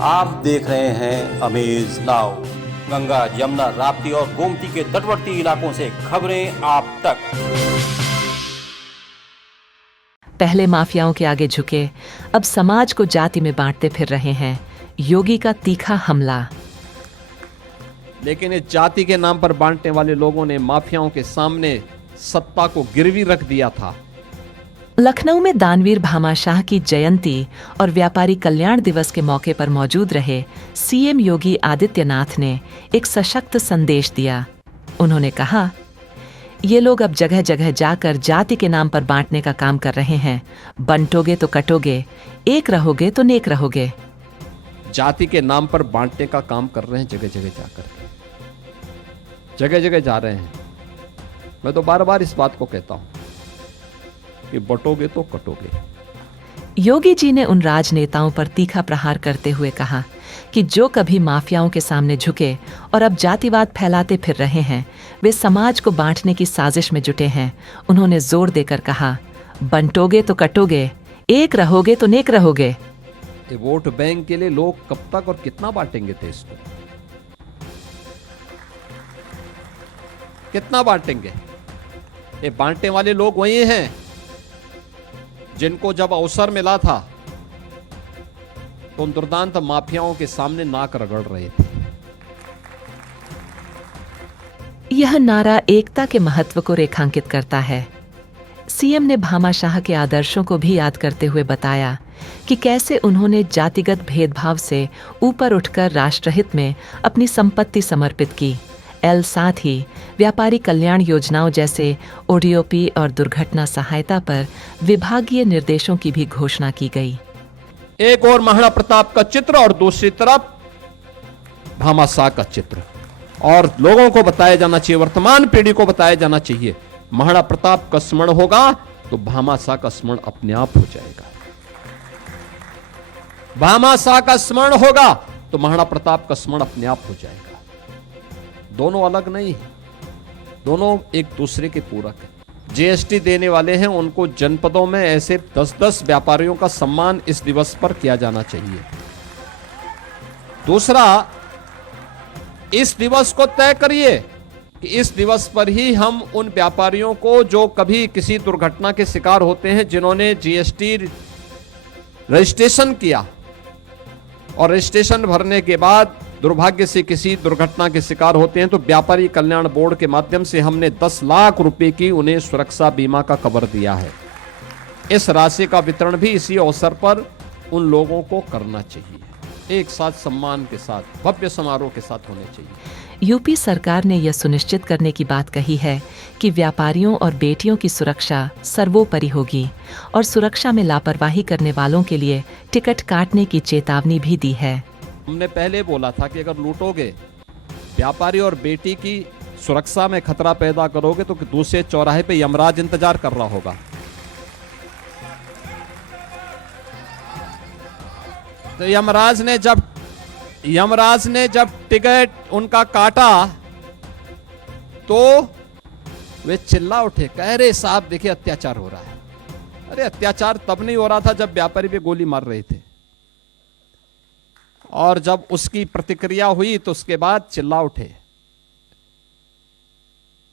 आप देख रहे हैं अमेज नाउ। गंगा, यमुना, राप्ती और गोमती के तटवर्ती इलाकों से खबरें आप तक। पहले माफियाओं के आगे झुके, अब समाज को जाति में बांटते फिर रहे हैं। योगी का तीखा हमला। लेकिन इस जाति के नाम पर बांटने वाले लोगों ने माफियाओं के सामने सत्ता को गिरवी रख दिया था। लखनऊ में दानवीर भामाशाह की जयंती और व्यापारी कल्याण दिवस के मौके पर मौजूद रहे सीएम योगी आदित्यनाथ ने एक सशक्त संदेश दिया। उन्होंने कहा, ये लोग अब जगह जगह जाकर जाति के नाम पर बांटने का काम कर रहे हैं। बंटोगे तो कटोगे, एक रहोगे तो नेक रहोगे। जाति के नाम पर बांटने का काम कर रहे हैं, जगह जगह जाकर जगह जगह जा रहे हैं। मैं तो बार बार इस बात को कहता हूं कि बटोगे तो कटोगे। योगी जी ने उन राजनेताओं पर तीखा प्रहार करते हुए कहा कि जो कभी माफियाओं के सामने झुके और अब जातिवाद फैलाते फिर रहे हैं, वे समाज को बांटने की साजिश में जुटे हैं। उन्होंने जोर देकर कहा, बंटोगे तो कटोगे, एक रहोगे तो नेक रहोगे। ये वोट बैंक के लिए लोग कब तक और कितना बांटेंगे थे इसको? कितना बांटेंगे? ये बांटने वाले लोग वही हैं जिनको जब अवसर मिला था तो उन दुर्दांत माफियाओं के सामने नाक रगड़ रहे थे। यह नारा एकता के महत्व को रेखांकित करता है। सीएम ने भामाशाह के आदर्शों को भी याद करते हुए बताया कि कैसे उन्होंने जातिगत भेदभाव से ऊपर उठकर राष्ट्रहित में अपनी संपत्ति समर्पित की। साथ ही व्यापारी कल्याण योजनाओं जैसे ओडीओपी और दुर्घटना सहायता पर विभागीय निर्देशों की भी घोषणा की गई। एक और महाराणा प्रताप का चित्र और दूसरी तरफ भामाशाह का चित्र, और लोगों को बताया जाना चाहिए, वर्तमान पीढ़ी को बताया जाना चाहिए, महाराणा प्रताप का स्मरण होगा तो भामाशाह का स्मरण अपने आप हो जाएगा। भामाशाह का स्मरण होगा तो महाराणा प्रताप का स्मरण अपने आप हो जाएगा। दोनों अलग नहीं है, दोनों एक दूसरे के पूरक हैं। जीएसटी देने वाले हैं, उनको जनपदों में ऐसे 10-10 व्यापारियों का सम्मान इस दिवस पर किया जाना चाहिए। दूसरा, इस दिवस को तय करिए कि इस दिवस पर ही हम उन व्यापारियों को जो कभी किसी दुर्घटना के शिकार होते हैं, जिन्होंने जीएसटी रजिस्ट्रेशन किया और रजिस्ट्रेशन भरने के बाद दुर्भाग्य से किसी दुर्घटना के शिकार होते हैं, तो व्यापारी कल्याण बोर्ड के माध्यम से हमने 10 लाख रुपए की उन्हें सुरक्षा बीमा का कवर दिया है। इस राशि का वितरण भी इसी अवसर पर उन लोगों को करना चाहिए, एक साथ सम्मान के साथ, भव्य समारोह के साथ होने चाहिए। यूपी सरकार ने यह सुनिश्चित करने की बात कही है कि व्यापारियों और बेटियों की सुरक्षा सर्वोपरि होगी और सुरक्षा में लापरवाही करने वालों के लिए टिकट काटने की चेतावनी भी दी है। हमने पहले बोला था कि अगर लूटोगे, व्यापारी और बेटी की सुरक्षा में खतरा पैदा करोगे तो दूसरे चौराहे पे यमराज इंतजार कर रहा होगा। तो यमराज ने जब टिकट उनका काटा तो वे चिल्ला उठे, कह रहे साहब देखिए अत्याचार हो रहा है। अरे अत्याचार तब नहीं हो रहा था जब व्यापारी पे गोली मार रहे थे, और जब उसकी प्रतिक्रिया हुई तो उसके बाद चिल्ला उठे।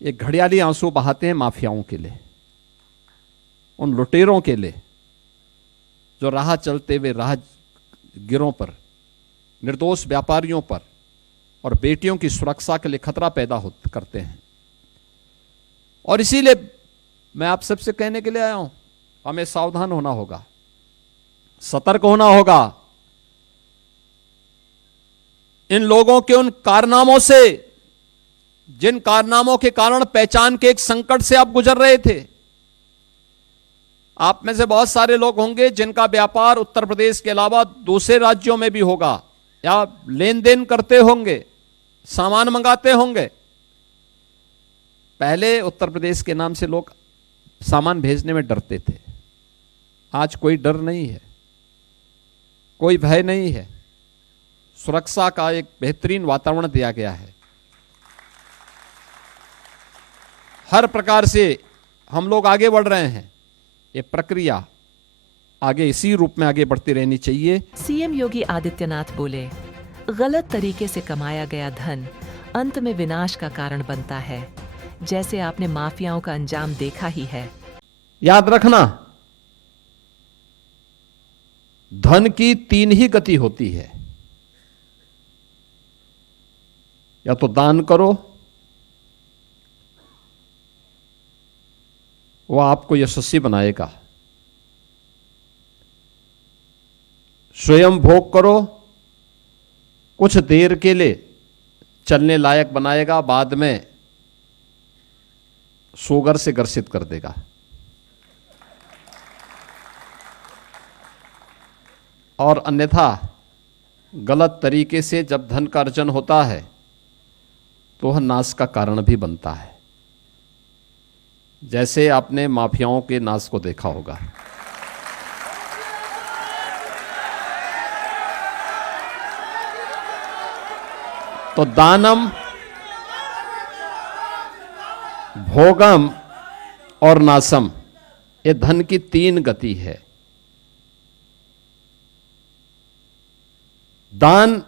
ये घड़ियाली आंसू बहाते हैं माफियाओं के लिए, उन लुटेरों के लिए जो राह चलते हुए राहगीरों पर, निर्दोष व्यापारियों पर और बेटियों की सुरक्षा के लिए खतरा पैदा करते हैं। और इसीलिए मैं आप सबसे कहने के लिए आया हूं, हमें सावधान होना होगा, सतर्क होना होगा। इन लोगों के उन कारनामों से, जिन कारनामों के कारण पहचान के एक संकट से आप गुजर रहे थे। आप में से बहुत सारे लोग होंगे जिनका व्यापार उत्तर प्रदेश के अलावा दूसरे राज्यों में भी होगा, या लेन देन करते होंगे, सामान मंगाते होंगे। पहले उत्तर प्रदेश के नाम से लोग सामान भेजने में डरते थे, आज कोई डर नहीं है, कोई भय नहीं है। सुरक्षा का एक बेहतरीन वातावरण दिया गया है। हर प्रकार से हम लोग आगे बढ़ रहे हैं। ये प्रक्रिया आगे इसी रूप में आगे बढ़ती रहनी चाहिए। सीएम योगी आदित्यनाथ बोले, गलत तरीके से कमाया गया धन अंत में विनाश का कारण बनता है, जैसे आपने माफियाओं का अंजाम देखा ही है। याद रखना, धन की 3 ही गति होती है, या तो दान करो, वो आपको यशस्वी बनाएगा, स्वयं भोग करो, कुछ देर के लिए चलने लायक बनाएगा, बाद में शुगर से ग्रसित कर देगा। और अन्यथा गलत तरीके से जब धन का अर्जन होता है तो वह नाश का कारण भी बनता है, जैसे आपने माफियाओं के नाश को देखा होगा। तो दानम, भोगम और नाशम, ये धन की 3 गति है। दान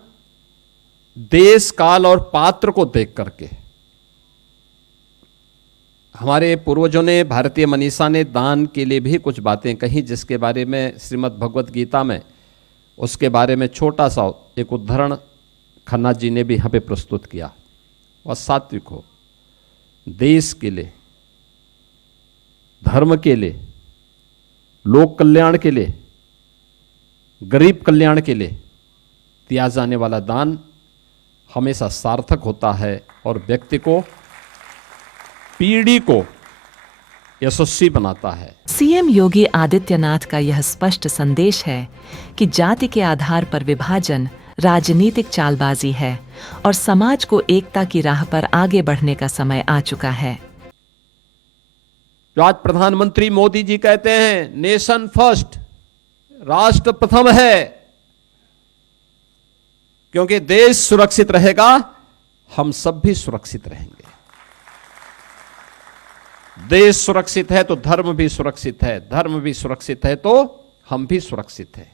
देश, काल और पात्र को देख करके, हमारे पूर्वजों ने, भारतीय मनीषा ने दान के लिए भी कुछ बातें कही, जिसके बारे में श्रीमद् भगवत गीता में उसके बारे में छोटा सा एक उदाहरण खन्ना जी ने भी यहाँ पे प्रस्तुत किया। वह सात्विक हो, देश के लिए, धर्म के लिए, लोक कल्याण के लिए, गरीब कल्याण के लिए दिया जाने वाला दान हमेशा सार्थक होता है और व्यक्ति को, पीढ़ी को यशस्वी बनाता है। सीएम योगी आदित्यनाथ का यह स्पष्ट संदेश है कि जाति के आधार पर विभाजन राजनीतिक चालबाजी है और समाज को एकता की राह पर आगे बढ़ने का समय आ चुका है। जो आज प्रधानमंत्री मोदी जी कहते हैं नेशन फर्स्ट, राष्ट्र प्रथम है, क्योंकि देश सुरक्षित रहेगा, हम सब भी सुरक्षित रहेंगे। देश सुरक्षित है तो धर्म भी सुरक्षित है, धर्म भी सुरक्षित है तो हम भी सुरक्षित हैं।